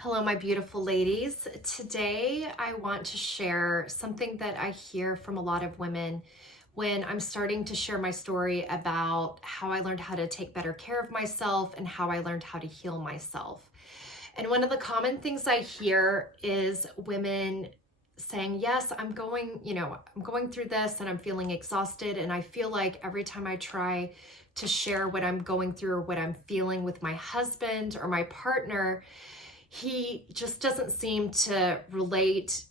Hello, my beautiful ladies. Today, I want to share something that I hear from a lot of women when I'm starting to share my story about how I learned how to take better care of myself and how I learned how to heal myself. And one of the common things I hear is women saying, yes, I'm going through this and I'm feeling exhausted. And I feel like every time I try to share what I'm going through or what I'm feeling with my husband or my partner, he just doesn't seem to relate.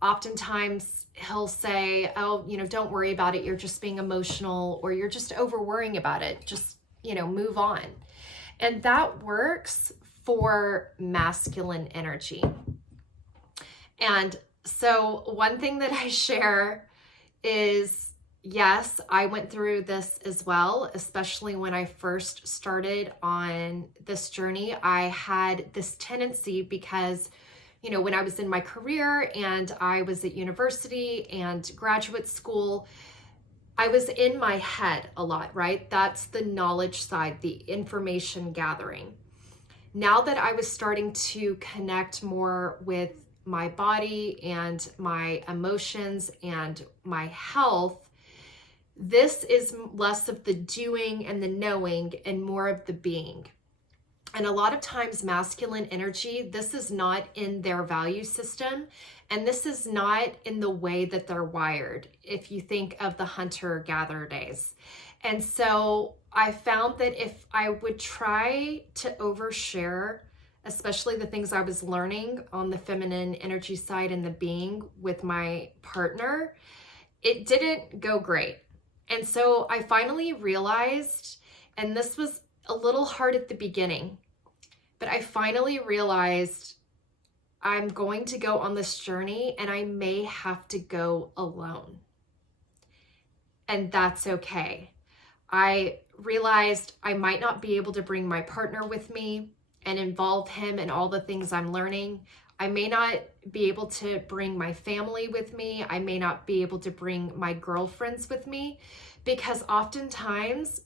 Oftentimes he'll say, oh, don't worry about it. You're just being emotional, or you're just over worrying about it. Just, move on. And that works for masculine energy. And so one thing that I share is, yes, I went through this as well, especially when I first started on this journey. I had this tendency because, when I was in my career and I was at university and graduate school, I was in my head a lot, right? That's the knowledge side, the information gathering. Now that I was starting to connect more with my body and my emotions and my health, this is less of the doing and the knowing and more of the being. And a lot of times masculine energy, this is not in their value system, and this is not in the way that they're wired, if you think of the hunter-gatherer days. And so I found that if I would try to overshare, especially the things I was learning on the feminine energy side and the being with my partner, it didn't go great. And so I finally realized, and this was a little hard at the beginning, but I finally realized I'm going to go on this journey and I may have to go alone. And that's okay. I realized I might not be able to bring my partner with me and involve him in all the things I'm learning. I may not be able to bring my family with me. I may not be able to bring my girlfriends with me, because oftentimes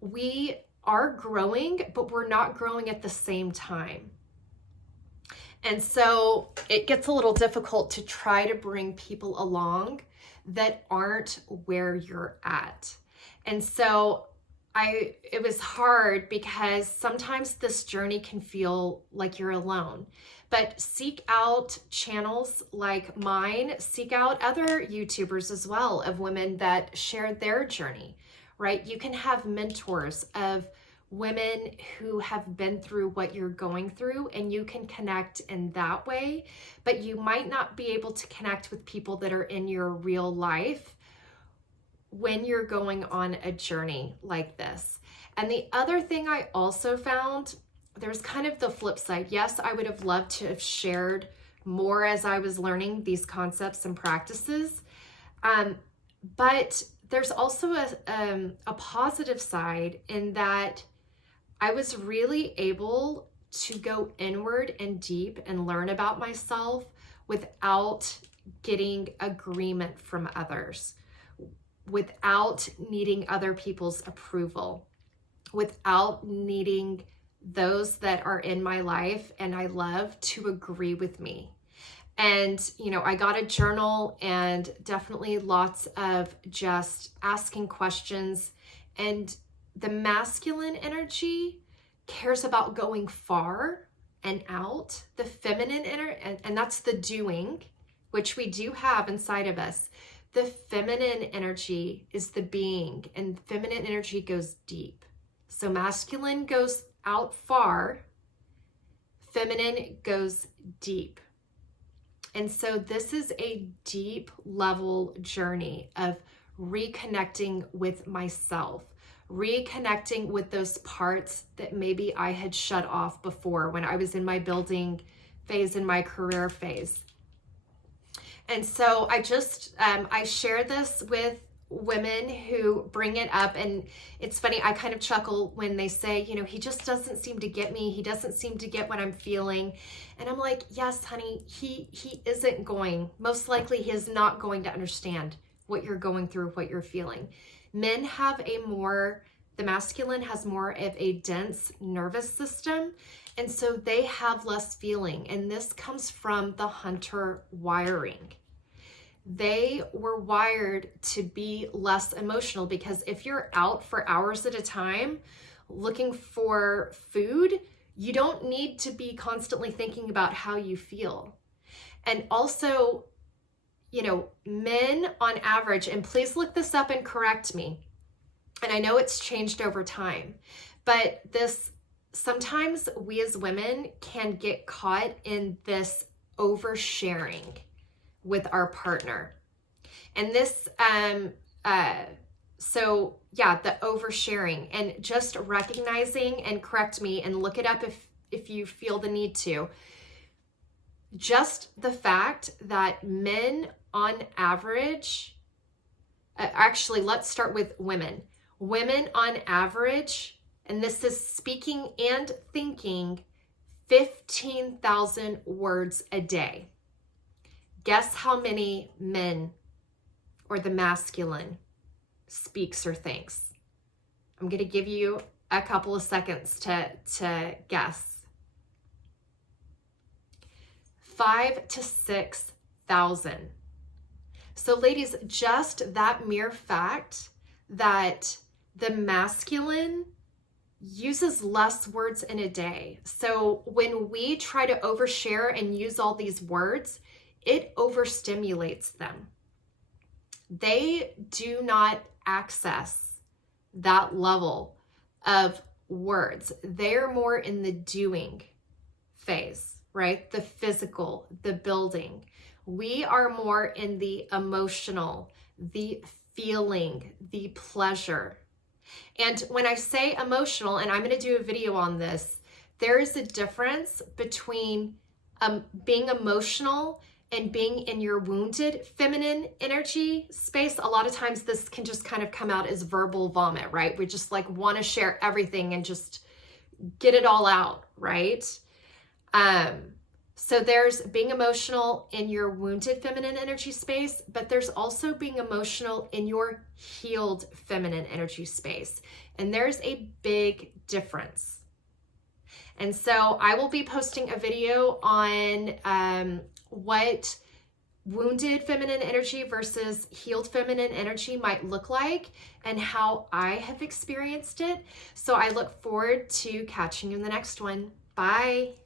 we are growing, but we're not growing at the same time. And so it gets a little difficult to try to bring people along that aren't where you're at. And so it was hard because sometimes this journey can feel like you're alone. But seek out channels like mine, seek out other YouTubers as well of women that share their journey, right? You can have mentors of women who have been through what you're going through, and you can connect in that way, but you might not be able to connect with people that are in your real life when you're going on a journey like this. And the other thing I also found, there's kind of the flip side. Yes, I would have loved to have shared more as I was learning these concepts and practices. But there's also a positive side in that I was really able to go inward and deep and learn about myself without getting agreement from others, without needing other people's approval, without needing those that are in my life and I love to agree with me. And, I got a journal and definitely lots of just asking questions. And the masculine energy cares about going far and out. The feminine energy, and that's the doing, which we do have inside of us. The feminine energy is the being, and feminine energy goes deep. So masculine goes out far, feminine goes deep. And so this is a deep level journey of reconnecting with myself, reconnecting with those parts that maybe I had shut off before when I was in my building phase, in my career phase. And so I share this with women who bring it up, and it's funny, I kind of chuckle when they say, he just doesn't seem to get me. He doesn't seem to get what I'm feeling. And I'm like, yes, honey, he isn't going. Most likely he is not going to understand what you're going through, what you're feeling. Men have a more The masculine has more of a dense nervous system, and so they have less feeling. And this comes from the hunter wiring. They were wired to be less emotional, because if you're out for hours at a time looking for food, you don't need to be constantly thinking about how you feel. And also, you know, men on average, and please look this up and correct me, and I know it's changed over time, but sometimes we as women can get caught in this oversharing with our partner. And this, so yeah, the oversharing, and just recognizing, and correct me and look it up if you feel the need to, just the fact that men on average, actually, let's start with women. Women on average, and this is speaking and thinking, 15,000 words a day. Guess how many men, or the masculine, speaks or thinks? I'm going to give you a couple of seconds to guess. 5,000 to 6,000. So ladies, just that mere fact that the masculine uses less words in a day. So when we try to overshare and use all these words, it overstimulates them. They do not access that level of words. They're more in the doing phase, right? The physical, the building. We are more in the emotional, the feeling, the pleasure. And when I say emotional, and I'm going to do a video on this, there is a difference between being emotional and being in your wounded feminine energy space. A lot of times this can just kind of come out as verbal vomit, right? We just like want to share everything and just get it all out, right? So there's being emotional in your wounded feminine energy space, but there's also being emotional in your healed feminine energy space. And there's a big difference. And so I will be posting a video on what wounded feminine energy versus healed feminine energy might look like and how I have experienced it. So I look forward to catching you in the next one. Bye.